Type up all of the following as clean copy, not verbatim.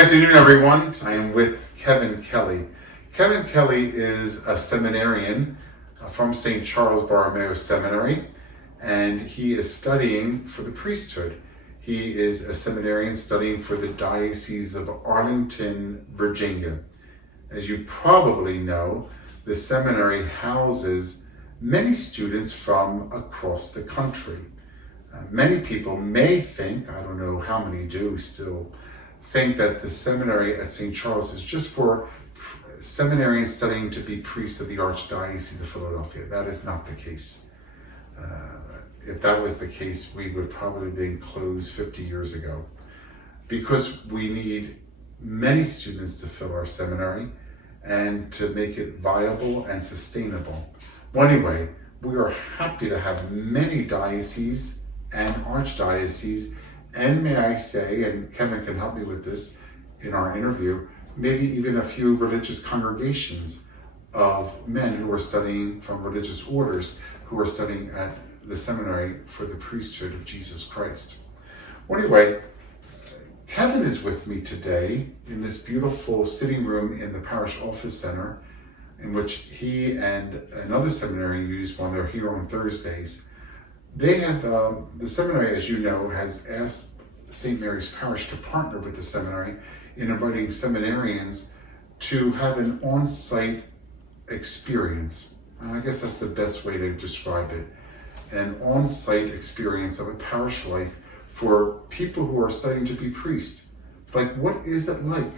afternoon, everyone. I am with Kevin Kelly. Kevin Kelly is a seminarian from Saint Charles Borromeo Seminary, and he is studying for the priesthood. He is a seminarian studying for the Diocese of Arlington, Virginia. As you probably know, the seminary houses many students from across the country. Many people may think, I don't know how many do still, think that the seminary at St. Charles is just for seminarians studying to be priests of the Archdiocese of Philadelphia. That is not the case. If that was the case, we would probably have been closed 50 years ago, because we need many students to fill our seminary and to make it viable and sustainable. Well, anyway, we are happy to have many dioceses and archdioceses, and may I say, and Kevin can help me with this in our interview, maybe even a few religious congregations of men who are studying from religious orders, who are studying at the seminary for the priesthood of Jesus Christ. Well, anyway, Kevin is with me today in this beautiful sitting room in the Parish Office Center, in which he and another seminarian use when they're here on Thursdays. They have, the seminary, as you know, has asked St. Mary's Parish to partner with the seminary in inviting seminarians to have an on-site experience. And I guess that's the best way to describe it. An on-site experience of a parish life for people who are studying to be priests. Like, what is it like?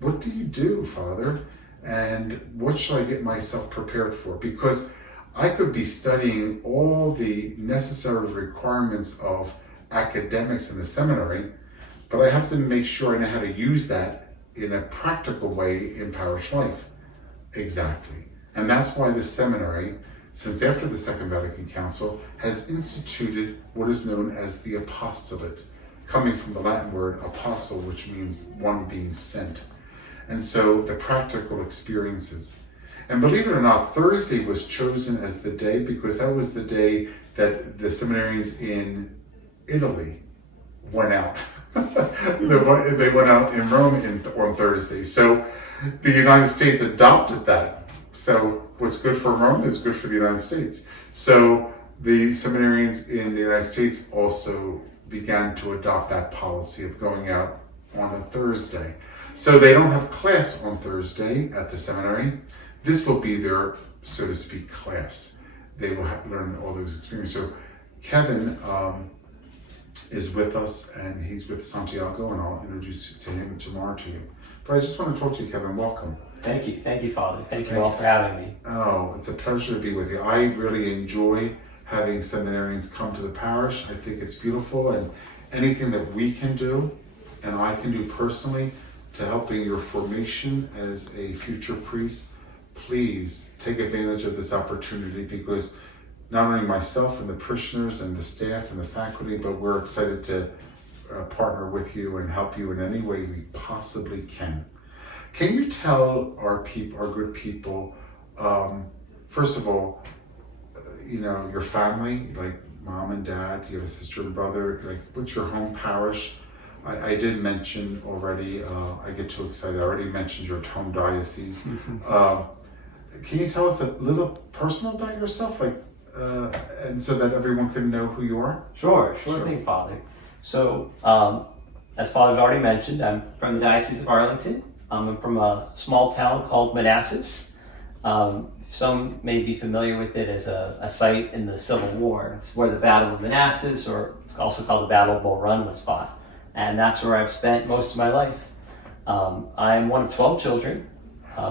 What do you do, Father? And what should I get myself prepared for? Because I could be studying all the necessary requirements of academics in the seminary, but I have to make sure I know how to use that in a practical way in parish life. Exactly. And that's why this seminary, since after the Second Vatican Council, has instituted what is known as the apostolate, coming from the Latin word apostle, which means one being sent. And so the practical experiences. And believe it or not, Thursday was chosen as the day because that was the day that the seminarians in Italy went out. They went out in Rome on Thursday. So the United States adopted that. So what's good for Rome is good for the United States. So the seminarians in the United States also began to adopt that policy of going out on a Thursday. So they don't have class on Thursday at the seminary. This will be their, so to speak, class. They will learn all those experiences. So Kevin is with us, and he's with Santiago, and I'll introduce to him tomorrow to you. But I just want to talk to you, Kevin. Welcome. Thank you, Father. Thank you all for having me. Oh, it's a pleasure to be with you. I really enjoy having seminarians come to the parish. I think it's beautiful, and anything that we can do, and I can do personally, to helping your formation as a future priest, please take advantage of this opportunity, because not only myself and the parishioners and the staff and the faculty, but we're excited to partner with you and help you in any way we possibly can. Can you tell our good people, first of all, your family, like mom and dad, you have a sister and brother, like what's your home parish? I did mention already, I get too excited, I already mentioned your home diocese. Can you tell us a little personal about yourself, and so that everyone can know who you are? Sure thing, Father. So, as Father's already mentioned, I'm from the Diocese of Arlington. I'm from a small town called Manassas. Some may be familiar with it as a site in the Civil War. It's where the Battle of Manassas, or it's also called the Battle of Bull Run, was fought. And that's where I've spent most of my life. I'm one of 12 children,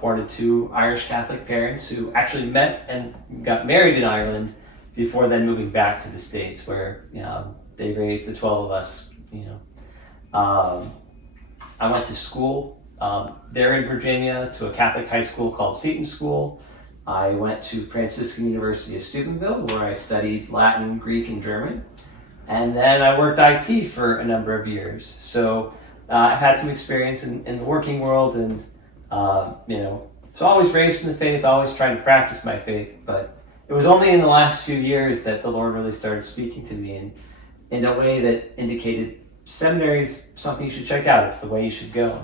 born to two Irish Catholic parents who actually met and got married in Ireland before then moving back to the States, where they raised the 12 of us. I went to school there in Virginia to a Catholic high school called Seton School. I went to Franciscan University of Steubenville, where I studied Latin, Greek, and German. And then I worked IT for a number of years. So I had some experience in the working world, and so always raised in the faith, always trying to practice my faith. But it was only in the last few years that the Lord really started speaking to me in a way that indicated seminary is something you should check out. It's the way you should go.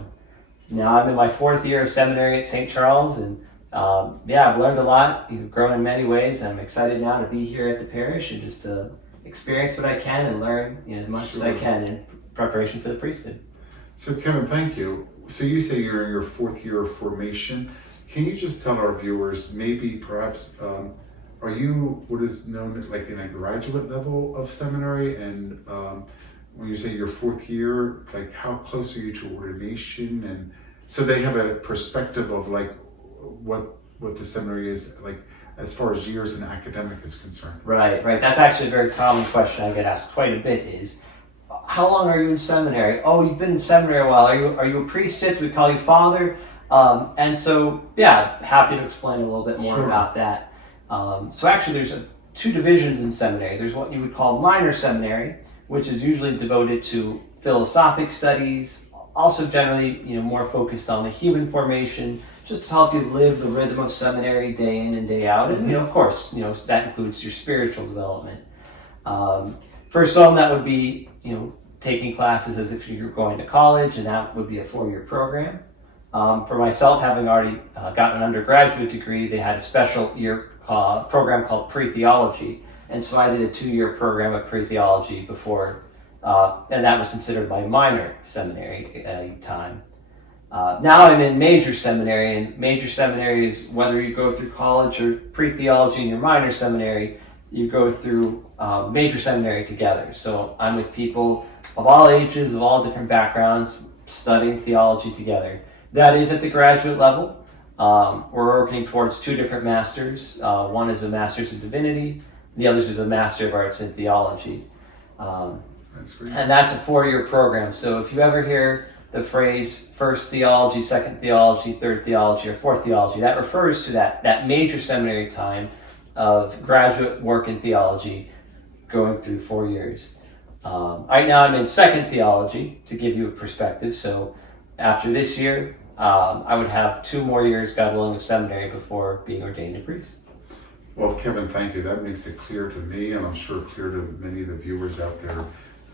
now I'm in my 4th year of seminary at Saint Charles, and I've learned a lot, grown in many ways. I'm excited now to be here at the parish and just to experience what I can and learn as much as I can in preparation for the priesthood. So Kevin, thank you. So you say you're in your 4th year of formation. Can you just tell our viewers, maybe perhaps, are you what is known like in a graduate level of seminary? And when you say your 4th year, like how close are you to ordination? And so they have a perspective of like what the seminary is like as far as years in academic is concerned. Right. That's actually a very common question I get asked quite a bit is, how long are you in seminary? Oh, you've been in seminary a while. Are you a priest yet? Do we call you father? And so, happy to explain a little bit more about that. So actually there's 2 divisions in seminary. There's what you would call minor seminary, which is usually devoted to philosophic studies, also generally, more focused on the human formation, just to help you live the rhythm of seminary day in and day out. And, of course, that includes your spiritual development. For some, that would be, taking classes as if you're going to college, and that would be a 4-year program. For myself, having already gotten an undergraduate degree, they had a special year program called pre-theology. And so I did a 2-year program of pre-theology before, and that was considered my minor seminary time. Now I'm in major seminary, and major seminary is whether you go through college or pre-theology in your minor seminary, you go through major seminary together. So I'm with people of all ages, of all different backgrounds, studying theology together. That is at the graduate level. We're working towards 2 different masters. One is a Master's in Divinity, the other is a Master of Arts in Theology. That's great. And that's a 4-year program. So if you ever hear the phrase first theology, 2nd theology, 3rd theology, or 4th theology, that refers to that major seminary time of graduate work in theology going through 4 years. Right now I'm in 2nd theology, to give you a perspective. So after this year, I would have 2 more years, God willing, of seminary before being ordained a priest. Well, Kevin, thank you. That makes it clear to me, and I'm sure clear to many of the viewers out there.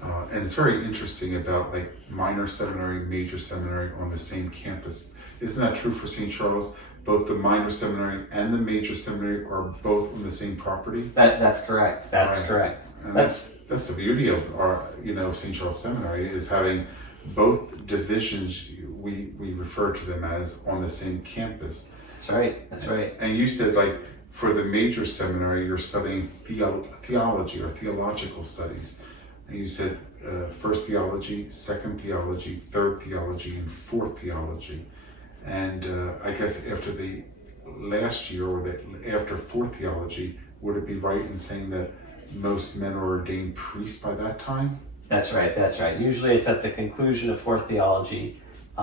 And it's very interesting about like minor seminary, major seminary on the same campus. Isn't that true for St. Charles? Both the minor seminary and the major seminary are both on the same property? That's correct. That's correct. And that's the beauty of our, St. Charles Seminary is having both divisions. We refer to them as on the same campus. That's right. And you said like for the major seminary, you're studying theology or theological studies. And you said 1st theology, 2nd theology, 3rd theology, and 4th theology. And I guess after the last year or after 4th theology, would it be right in saying that most men are ordained priests by that time? That's right. Usually it's at the conclusion of 4th theology.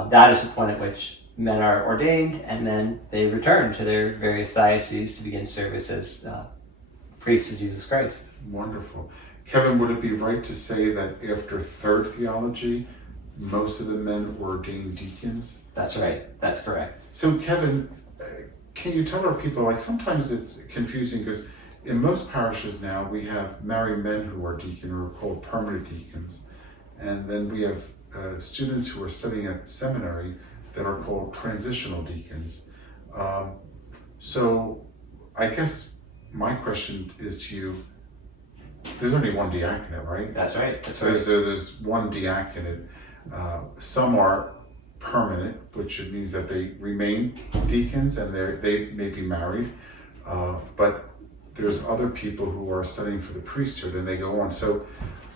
That is the point at which men are ordained, and then they return to their various dioceses to begin service as priests of Jesus Christ. Wonderful. Kevin, would it be right to say that after 3rd theology, most of the men were ordained deacons? That's right. That's correct. So Kevin, can you tell our people, like sometimes it's confusing because in most parishes now we have married men who are deacon who are called permanent deacons. And then we have students who are studying at seminary that are called transitional deacons. So I guess my question is to you, there's only one diaconate, right? That's right. There's one diaconate. Some are permanent, which means that they remain deacons and they may be married. But there's other people who are studying for the priesthood and they go on. So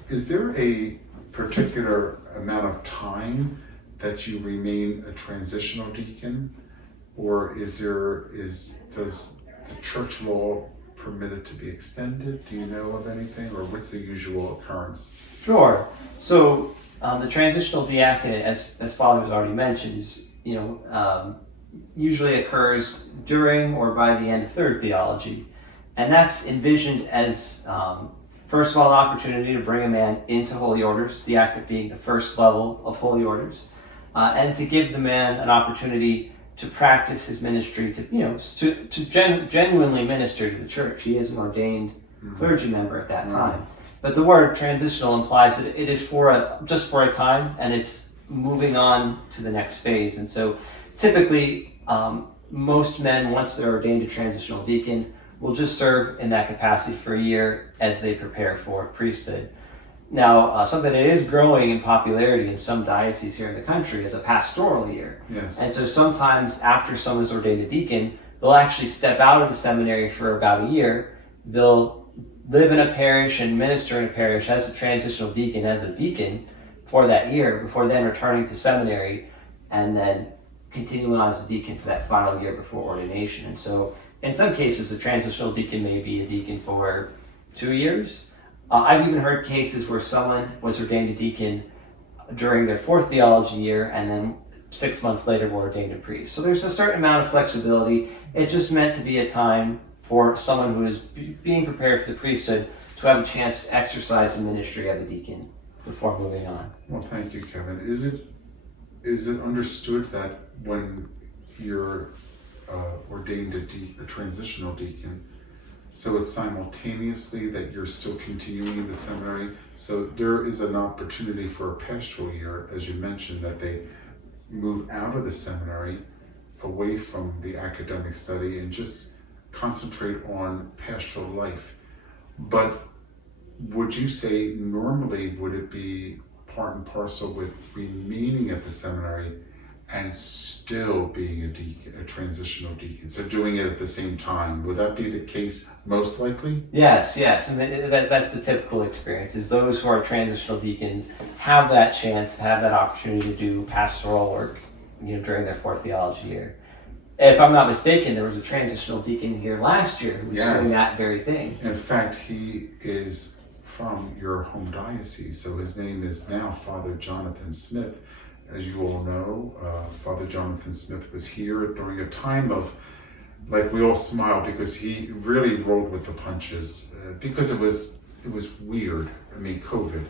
is there a particular amount of time that you remain a transitional deacon? Or does the church law permit it to be extended? Do you know of anything, or what's the usual occurrence? Sure. So the transitional diaconate, as Father has already mentioned, is usually occurs during or by the end of 3rd theology, and that's envisioned as first of all an opportunity to bring a man into holy orders, diaconate being the first level of holy orders, and to give the man an opportunity to practice his ministry, to genuinely minister to the church. He is an ordained clergy member at that time. But the word transitional implies that it is just for a time, and it's moving on to the next phase. And so typically, most men, once they're ordained a transitional deacon, will just serve in that capacity for a year as they prepare for priesthood. Now, something that is growing in popularity in some dioceses here in the country is a pastoral year. Yes. And so sometimes after someone's ordained a deacon, they'll actually step out of the seminary for about a year. They'll live in a parish and minister in a parish as a transitional deacon, as a deacon for that year, before then returning to seminary and then continuing on as a deacon for that final year before ordination. And so in some cases, a transitional deacon may be a deacon for 2 years. I've even heard cases where someone was ordained a deacon during their 4th theology year and then 6 months later were ordained a priest. So there's a certain amount of flexibility. It's just meant to be a time for someone who is being prepared for the priesthood to have a chance to exercise the ministry of a deacon before moving on. Well, thank you, Kevin. Is it understood that when you're ordained a transitional deacon, so it's simultaneously that you're still continuing in the seminary? So there is an opportunity for a pastoral year, as you mentioned, that they move out of the seminary, away from the academic study, and just concentrate on pastoral life. But would you say normally would it be part and parcel with remaining at the seminary and still being a deacon, a transitional deacon, so doing it at the same time? Would that be the case most likely? Yes, and that's the typical experience, is those who are transitional deacons have that chance, to have that opportunity to do pastoral work, during their 4th theology year. If I'm not mistaken, there was a transitional deacon here last year who was doing that very thing. In fact, he is from your home diocese, so his name is now Father Jonathan Smith. As you all know, Father Jonathan Smith was here during a time of, like, we all smile because he really rolled with the punches, because it was weird. COVID.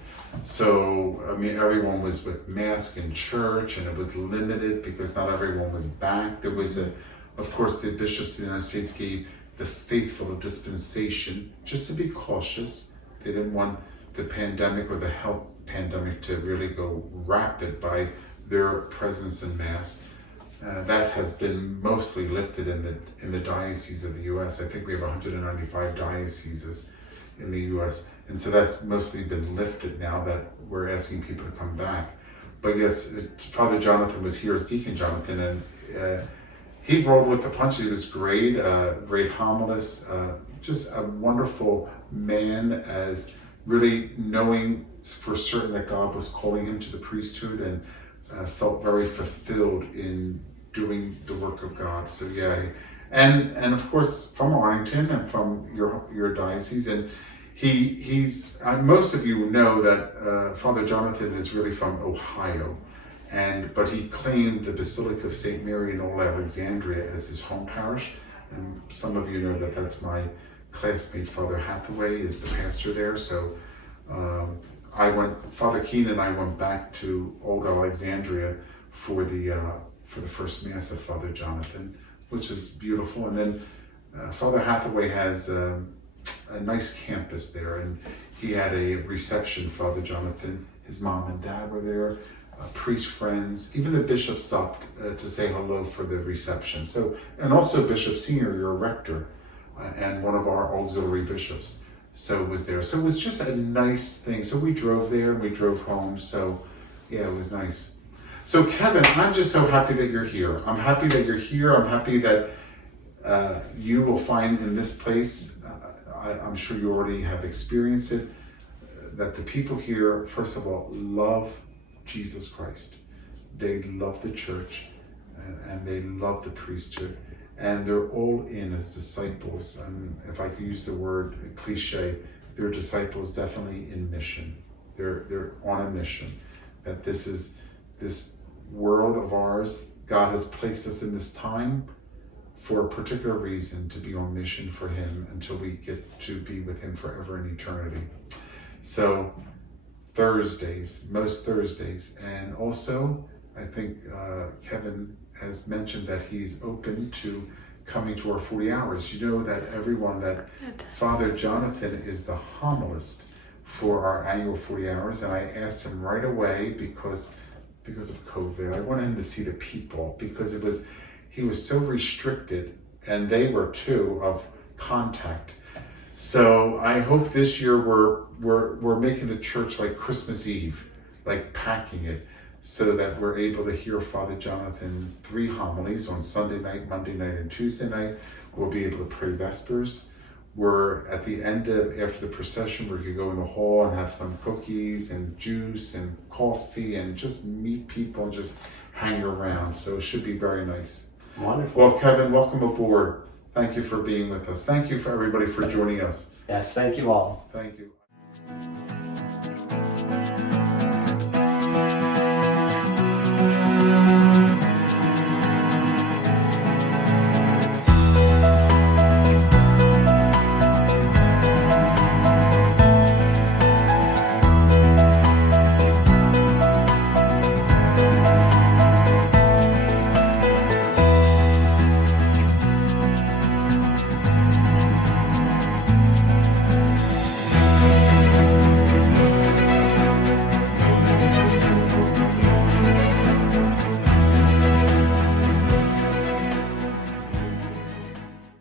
So, everyone was with masks in church, and it was limited because not everyone was back. There was of course, the bishops of the United States gave the faithful a dispensation just to be cautious. They didn't want the pandemic or the health pandemic to really go rapid by their presence in Mass. That has been mostly lifted in the dioceses of the U.S. I think we have 195 dioceses in the U.S. And so that's mostly been lifted now that we're asking people to come back. But yes, Father Jonathan was here as Deacon Jonathan, and he rolled with the punches. He was great, great homilist, just a wonderful man, as really knowing for certain that God was calling him to the priesthood, and felt very fulfilled in doing the work of God. So yeah, and of course from Arlington and from your diocese, and he's most of you know that Father Jonathan is really from Ohio, but he claimed the Basilica of Saint Mary in Old Alexandria as his home parish, and some of you know that that's my classmate Father Hathaway is the pastor there. So Father Keen and I went back to Old Alexandria for the first Mass of Father Jonathan, which is beautiful. And then Father Hathaway has a nice campus there, and he had a reception. Father Jonathan, his mom and dad were there, priest friends, even the bishop stopped to say hello for the reception. So, and also Bishop Senior, your rector, and one of our auxiliary bishops, so was there. So it was just a nice thing. So we drove there and we drove home. So yeah, it was nice. So Kevin, I'm just so happy that you're here. I'm happy that you're here. I'm happy that you will find in this place, I'm sure you already have experienced it, that the people here, first of all, love Jesus Christ. They love the church, and they love the priesthood, and they're all in as disciples. And if I could use the word cliche, they're disciples definitely in mission. They're on a mission, that this world of ours, God has placed us in this time for a particular reason, to be on mission for Him until we get to be with Him forever in eternity. So most Thursdays, and also I think Kevin has mentioned that he's open to coming to our 40 hours. You know that Father Jonathan is the homilist for our annual 40 hours, and I asked him right away, because because of COVID. I wanted him to see the people because he was so restricted, and they were too, of contact. So I hope this year we're making the church like Christmas Eve, like packing it, so that we're able to hear Father Jonathan 3 homilies on Sunday night, Monday night, and Tuesday night. We'll be able to pray Vespers. We're at the end after the procession, we could go in the hall and have some cookies and juice and coffee and just meet people and just hang around. So it should be very nice. Wonderful. Well, Kevin, welcome aboard. Thank you for being with us. Thank you for everybody for joining us. Yes, thank you all. Thank you.